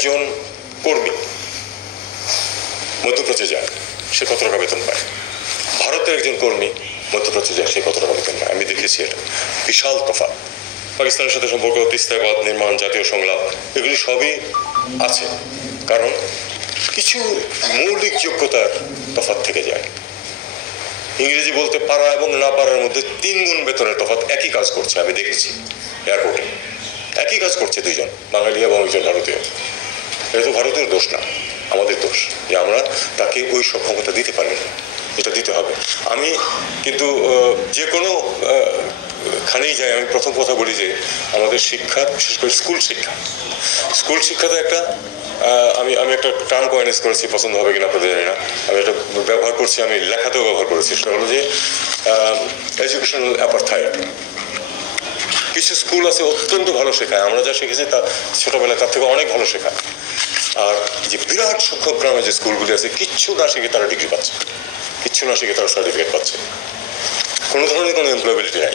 একজন কর্মী মধ্যপ্রাচ্যে যায় সে কত টাকা বেতন পায়, ভারতের একজন কর্মী মধ্যপ্রাচ্যে যায় সে কত টাকা বেতন পায়। আমি দেখেছি এটা বিশাল তফাৎ। পাকিস্তানের সাথে সম্পর্ক, তিস্তাবাদ নির্মাণ, জাতীয় সংলাপ, এগুলি সবই আছে, কারণ কিছু মৌলিক যোগ্যতার তফাৎ থেকে যায়। ইংরেজি বলতে পারা এবং না পারার মধ্যে 3 গুণ বেতনের তফাৎ। একই কাজ করছে, আমি দেখেছি এয়ারপোর্টে একই কাজ করছে দুইজন, বাঙালি এবং একজন ভারতীয়। এটা তো ভারতের দোষ না, আমাদের দোষ যে আমরা তাকে ওই সক্ষমতা দিতে পারি না। এটা দিতে হবে। আমি কিন্তু যে কোনো খানেই যাই, আমি প্রথম কথা বলি যে আমাদের শিক্ষা, বিশেষ করে স্কুল শিক্ষাতে একটা আমি একটা টার্ম কয়েনেজ করেছি, পছন্দ হবে কিনা আপনাদের জানি না, আমি এটা ব্যবহার করছি, আমি লেখাতেও ব্যবহার করেছি। সেটা হলো যে এডুকেশনাল অ্যাপারথাইড। কিছু স্কুল আছে অত্যন্ত ভালো শেখায়, আমরা যা শিখেছি তা ছোটবেলায় তার থেকে অনেক ভালো শেখায়। আর যে বিরাট সংখ্যক গ্রামে যে স্কুলগুলি আছে, কিচ্ছু না শিখে তারা ডিগ্রি পাচ্ছে, কিচ্ছু না শিখে তারা সার্টিফিকেট পাচ্ছে, কোনো ধরনের কোনো এমপ্লয়াবিলিটি নাই।